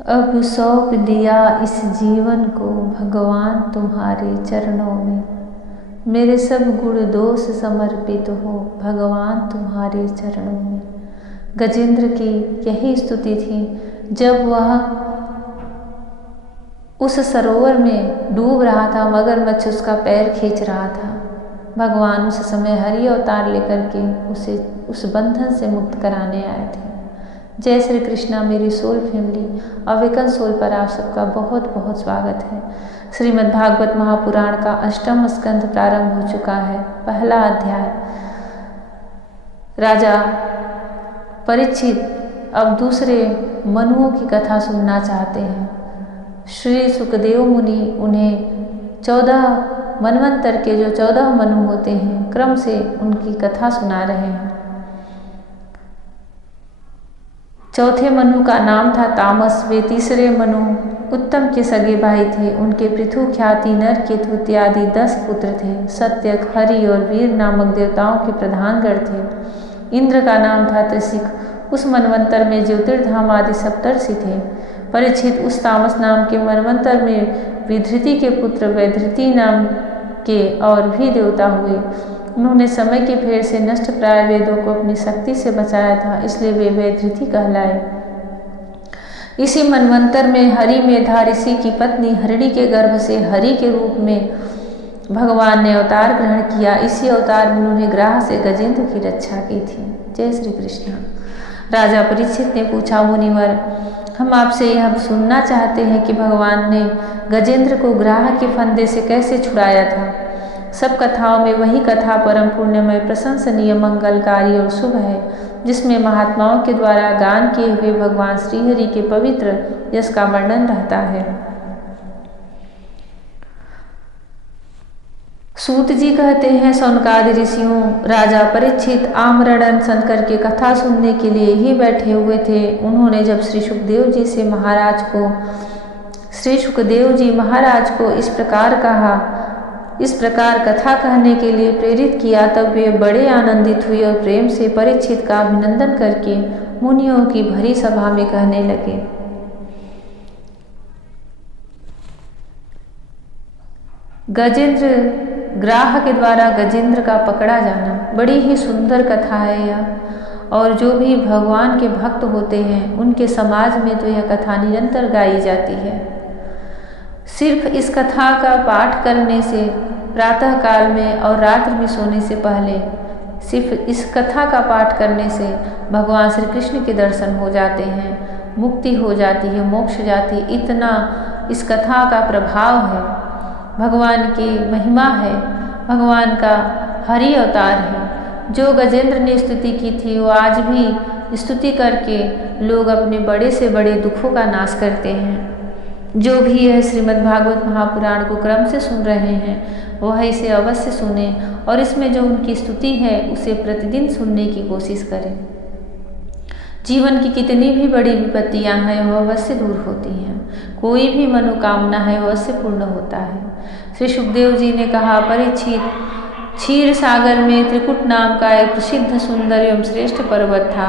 अब सौंप दिया इस जीवन को भगवान तुम्हारे चरणों में। मेरे सब गुण दोष समर्पित हो भगवान तुम्हारे चरणों में। गजेंद्र की यही स्तुति थी जब वह उस सरोवर में डूब रहा था, मगरमच्छ उसका पैर खींच रहा था। भगवान उस समय हरि अवतार लेकर के उसे उस बंधन से मुक्त कराने आए थे। जय श्री कृष्णा मेरी सोल फैमिली, अवेकन सोल पर आप सबका बहुत बहुत स्वागत है। श्रीमद् भागवत महापुराण का 8वां स्कंध प्रारंभ हो चुका है। पहला अध्याय। राजा परीक्षित अब दूसरे मनुओं की कथा सुनना चाहते हैं। श्री सुखदेव मुनि उन्हें 14 मनवंतर के जो 14 मनु होते हैं क्रम से उनकी कथा सुना रहे हैं। चौथे मनु का नाम था तामस। वे तीसरे मनु उत्तम के सगे भाई थे। उनके पृथु, ख्याति, नर, केतु इत्यादि 10 पुत्र थे। सत्यक, हरि और वीर नामक देवताओं के प्रधान गण थे। इंद्र का नाम था त्रिशिख। उस मनवंतर में ज्योतिर्धाम आदि सप्तर्षि थे। परीक्षित उस तामस नाम के मनवंतर में विधृति के पुत्र वैधृति नाम के और भी देवता हुए। उन्होंने समय के फेर से नष्ट प्राय वेदों को अपनी शक्ति से बचाया था, इसलिए वे वैधृति कहलाए। इसी मनवंतर में हरि मेधा ऋषि की पत्नी हरिणी के गर्भ से हरि के रूप में भगवान ने अवतार ग्रहण किया। इसी अवतार में उन्होंने ग्राह से गजेंद्र की रक्षा की थी। जय श्री कृष्ण। राजा परीक्षित ने पूछा, मुनिवर हम आपसे यह सुनना चाहते हैं कि भगवान ने गजेंद्र को ग्राह के फंदे से कैसे छुड़ाया था। सब कथाओं में वही कथा परम पुण्यमय, प्रशंसनीय, मंगलकारी और शुभ है, जिसमें महात्माओं के द्वारा गान किए हुए भगवान श्रीहरि के पवित्र यश का वर्णन रहता है। सूत जी कहते हैं, सौनकादि ऋषियों राजा परीक्षित आमरण अनशन करके कथा सुनने के लिए ही बैठे हुए थे। उन्होंने जब श्री सुखदेव जी महाराज को इस प्रकार कथा कहने के लिए प्रेरित किया, तब वे बड़े आनंदित हुए और प्रेम से परीक्षित का अभिनंदन करके मुनियों की भरी सभा में कहने लगे। गजेंद्र ग्राह के द्वारा गजेंद्र का पकड़ा जाना बड़ी ही सुंदर कथा है यह, और जो भी भगवान के भक्त होते हैं उनके समाज में तो यह कथा निरंतर गाई जाती है। सिर्फ इस कथा का पाठ करने से प्रातः काल में और रात्रि में सोने से पहले सिर्फ इस कथा का पाठ करने से भगवान श्री कृष्ण के दर्शन हो जाते हैं, मुक्ति हो जाती है, मोक्ष जाति। इतना इस कथा का प्रभाव है, भगवान की महिमा है, भगवान का हरि अवतार है। जो गजेंद्र ने स्तुति की थी वो आज भी स्तुति करके लोग अपने बड़े से बड़े दुखों का नाश करते हैं। जो भी यह श्रीमद् भागवत महापुराण को क्रम से सुन रहे हैं वह इसे अवश्य सुने और इसमें जो उनकी स्तुति है उसे प्रतिदिन सुनने की कोशिश करें। जीवन की कितनी भी बड़ी विपत्तियां हैं वह अवश्य दूर होती हैं, कोई भी मनोकामना है वह अवश्य पूर्ण होता है। श्री सुखदेव जी ने कहा, परीक्षित क्षीर सागर में त्रिकुट नाम का एक प्रसिद्ध सुंदर एवं श्रेष्ठ पर्वत था।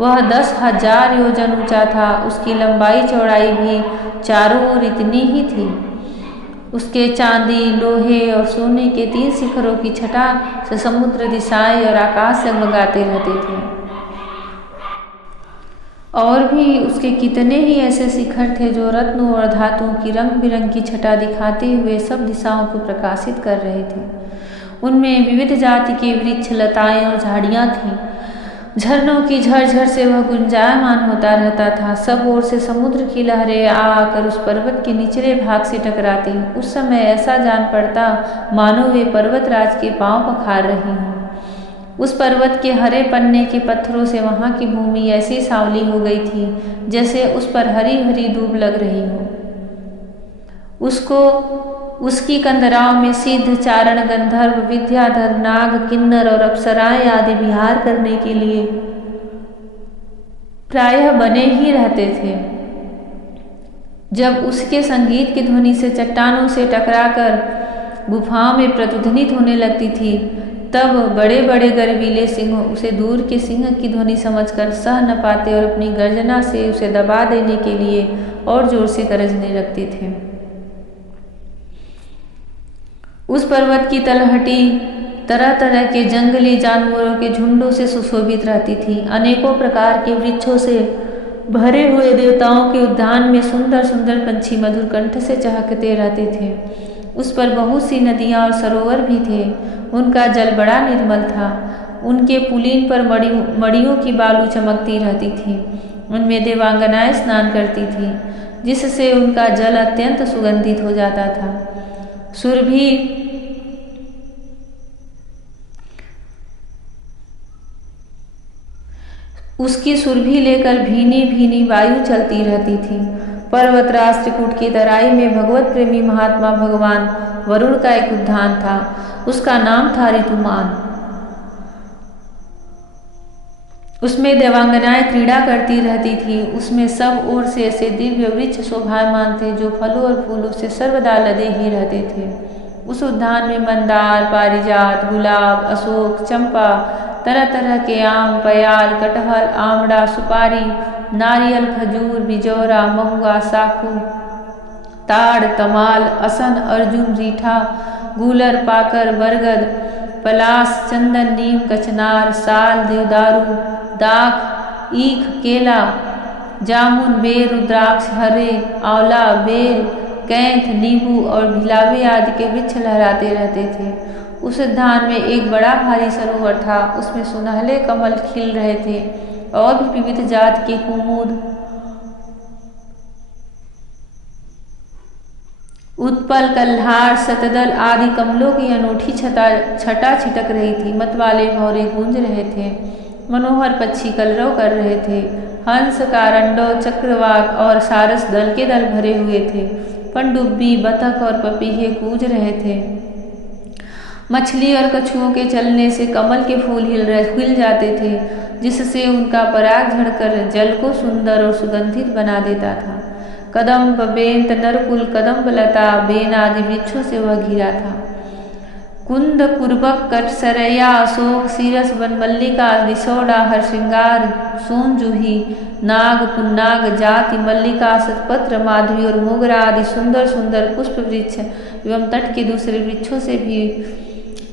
वह 10,000 योजन ऊंचा था। उसकी लंबाई चौड़ाई भी चारों ओर इतनी ही थी। उसके चांदी, लोहे और सोने के 3 शिखरों की छटा से समुद्र, दिशाएं और आकाश जगमगाते रहते थे। और भी उसके कितने ही ऐसे शिखर थे जो रत्नों और धातुओं की रंग बिरंगी छटा दिखाते हुए सब दिशाओं को प्रकाशित कर रहे थे। उनमें विविध जाति के वृक्ष, लताएं और झाड़ियां थीं। झरनों की झरझर से वह गुंजायमान होता रहता था। सब ओर से समुद्र की लहरें आकर उस पर्वत के निचले भाग से टकराती। उस समय ऐसा जान पड़ता मानो वे पर्वतराज के पांव पखार रही हों। उस पर्वत के हरे पन्ने के पत्थरों से वहां की भूमि ऐसी सांवली हो गई थी जैसे उस पर हरी हरी दूब लग रही हो। उसकी कंदराओं में सिद्ध, चारण, गंधर्व, विद्याधर, नाग, किन्नर और अप्सराएं आदि विहार करने के लिए प्रायः बने ही रहते थे। जब उसके संगीत की ध्वनि से चट्टानों से टकराकर गुफाओं में प्रतिध्वनित होने लगती थी, तब बड़े बड़े गर्वीले सिंह उसे दूर के सिंह की ध्वनि समझकर सह न पाते और अपनी गर्जना से उसे दबा देने के लिए और जोर से गरजने लगते थे। उस पर्वत की तलहटी तरह तरह के जंगली जानवरों के झुंडों से सुशोभित रहती थी। अनेकों प्रकार के वृक्षों से भरे हुए देवताओं के उद्यान में सुंदर सुंदर पंछी मधुर कंठ से चहकते रहते थे। उस पर बहुत सी नदियाँ और सरोवर भी थे। उनका जल बड़ा निर्मल था। उनके पुलीन पर मड़ियों की बालू चमकती रहती थी। उनमें देवांगनाएं स्नान करती थीं, जिससे उनका जल अत्यंत सुगंधित हो जाता था। सुरभि उसकी सुरभि लेकर भीनी भीनी वायु चलती रहती थी। पर्वतराज त्रिकुट की तराई में भगवत प्रेमी महात्मा भगवान वरुण का एक उद्यान था। उसका नाम था ऋतुमान। उसमें देवांगनाएं क्रीड़ा करती रहती थी। उसमें सब ओर से ऐसे दिव्य वृक्ष शोभायमान थे जो फलों और फूलों से सर्वदा लदे ही रहते थे। उस उद्यान में मंदार, पारिजात, गुलाब, अशोक, चंपा, तरह तरह के आम, पयाल, कटहल, आमड़ा, सुपारी, नारियल, खजूर, बिजौरा, महुआ, साखू, ताड़, तमाल, असन, अर्जुन, रीठा, गूलर, पाकर, बरगद, पलास, चंदन, नीम, कचनार, साल, देवदारू, दाख, ईख, केला, जामुन, बेर, रुद्राक्ष, हरे, आंवला, बेल, कैंथ, नींबू और भिलावे आदि के वृक्ष लहराते रहते थे। उस उद्यान में एक बड़ा भारी सरोवर था। उसमें सुनहले कमल खिल रहे थे और भी विविध जात के कुमुद, उत्पल, कल्हार, शतदल आदि कमलों की अनूठी छटा छिटक रही थी। मतवाले भौरे गूंज रहे थे। मनोहर पक्षी कलरव कर रहे थे। हंस, कारंडो, चक्रवाक और सारस दल के दल भरे हुए थे। पनडुब्बी, बतख और पपीहे कूज रहे थे। मछली और कछुओं के चलने से कमल के फूल हिल जाते थे, जिससे उनका पराग झड़कर जल को सुंदर और सुगंधित बना देता था। कदम्ब, बेंत, नरकुल, कदम्ब लता, बेन आदि वृक्षों से वह घिरा था। कुंद, कुरबक, कटसरैया, अशोक, सीरस, बनमल्लिका, निसौड़ा, हरश्रृंगार, सोनजूही, नाग, पुन्नाग, जाति, मल्लिका, सतपत्र, माधवी और मोगरा आदि सुंदर सुंदर पुष्प वृक्ष एवं तट के दूसरे वृक्षों से भी,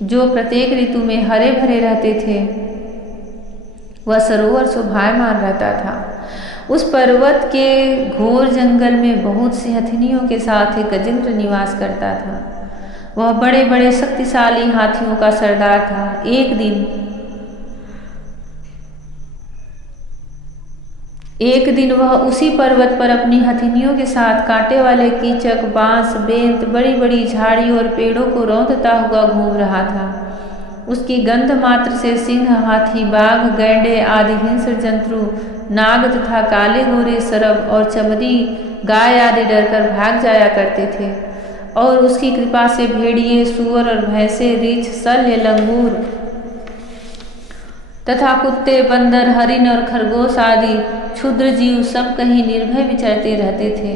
जो प्रत्येक ऋतु में हरे भरे रहते थे, वह सरोवर शोभायमान रहता था। उस पर्वत के घोर जंगल में बहुत सी हथिनियों के साथ एक गजेंद्र निवास करता था। वह बड़े बड़े शक्तिशाली हाथियों का सरदार था। एक दिन वह उसी पर्वत पर अपनी हथिनियों के साथ कांटे वाले कीचक, बांस, बेंत, बड़ी बड़ी झाड़ियों और पेड़ों को रौंदता हुआ घूम रहा था। उसकी गंध मात्र से सिंह, हाथी, बाघ, गैंडे आदि हिंस्र जंतु, नाग तथा काले गोरे सरब और चमड़ी गाय आदि डरकर भाग जाया करते थे। और उसकी कृपा से भेड़िए, सूअर और भैंसे, रीछ, शल्य, लंगूर तथा कुत्ते, बंदर, हरिण और खरगोश आदि क्षुद्र जीव सब कहीं निर्भय विचरते रहते थे।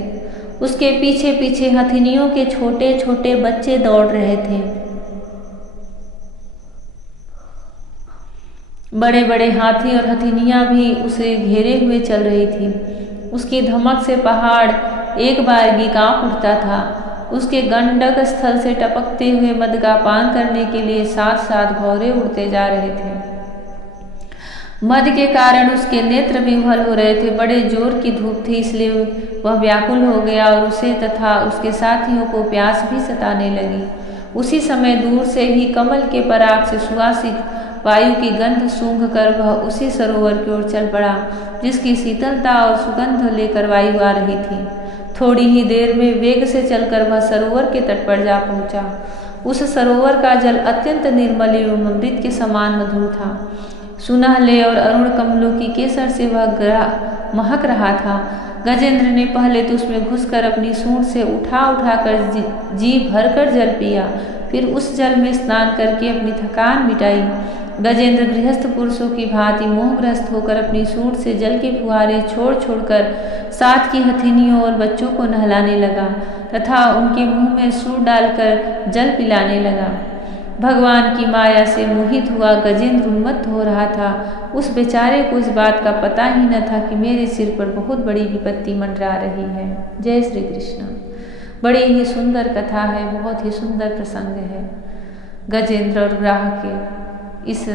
उसके पीछे पीछे हथिनियों के छोटे छोटे बच्चे दौड़ रहे थे। बड़े बड़े हाथी और हथिनियां भी उसे घेरे हुए चल रही थी। उसकी धमक से पहाड़ एक बारगी कांप उठता था। उसके गंडक स्थल से टपकते हुए मद का पान करने के लिए साथ साथ भौरे उड़ते जा रहे थे। मद के कारण उसके नेत्र विह्वल हो रहे थे। बड़े जोर की धूप थी, इसलिए वह व्याकुल हो गया और उसे तथा उसके साथियों को प्यास भी सताने लगी। उसी समय दूर से ही कमल के पराग से सुवासित वायु की गंध सूंघ कर वह उसी सरोवर की ओर चल पड़ा, जिसकी शीतलता और सुगंध लेकर वायु आ रही थी। थोड़ी ही देर में वेग से चलकर वह सरोवर के तट पर जा पहुंचा। उस सरोवर का जल अत्यंत निर्मल एवं अमृत के समान मधुर था। सुनहले और अरुण कमलों की केसर से वह महक रहा था। गजेंद्र ने पहले तो उसमें घुसकर अपनी सूंड से उठा कर जी भरकर जल पिया, फिर उस जल में स्नान करके अपनी थकान मिटाई। गजेंद्र गृहस्थ पुरुषों की भांति मोहग्रस्त होकर अपनी सूंड से जल के फुहारे छोड़ छोड़कर साथ की हथिनियों और बच्चों को नहलाने लगा तथा उनके मुंह में सूर डालकर जल पिलाने लगा। भगवान की माया से मोहित हुआ गजेंद्र उन्मत्त हो रहा था। उस बेचारे को इस बात का पता ही न था कि मेरे सिर पर बहुत बड़ी विपत्ति मंडरा रही है। जय श्री कृष्ण। बड़ी ही सुंदर कथा है, बहुत ही सुंदर प्रसंग है। गजेंद्र और ग्राह के इस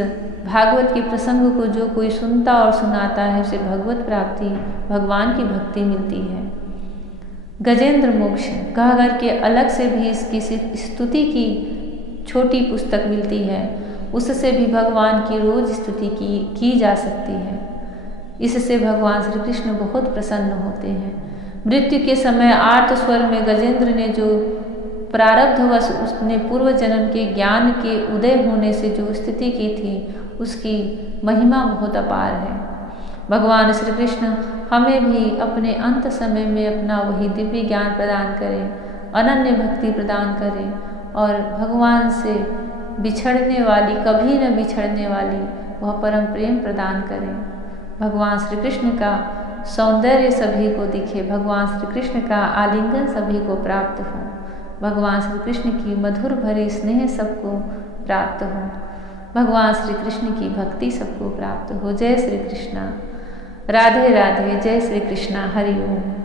भागवत के प्रसंग को जो कोई सुनता और सुनाता है उसे भगवत प्राप्ति, भगवान की भक्ति मिलती है। गजेंद्र मोक्ष कह करके अलग से भी इसकी स्तुति की छोटी पुस्तक मिलती है, उससे भी भगवान की रोज स्तुति की जा सकती है। इससे भगवान श्री कृष्ण बहुत प्रसन्न होते हैं। मृत्यु के समय आर्त स्वर में गजेंद्र ने जो प्रारब्धवश उसने पूर्व जन्म के ज्ञान के उदय होने से जो स्तुति की थी, उसकी महिमा बहुत अपार है। भगवान श्री कृष्ण हमें भी अपने अंत समय में अपना वही दिव्य ज्ञान प्रदान करें, अनन्य भक्ति प्रदान करें और भगवान से बिछड़ने वाली, कभी न बिछड़ने वाली वह परम प्रेम प्रदान करें। भगवान श्री कृष्ण का सौंदर्य सभी को दिखे, भगवान श्री कृष्ण का आलिंगन सभी को प्राप्त हो, भगवान श्री कृष्ण की मधुर भरी स्नेह सबको प्राप्त हो, भगवान श्री कृष्ण की भक्ति सबको प्राप्त हो। जय श्री कृष्ण। राधे राधे। जय श्री कृष्ण। हरि ओम।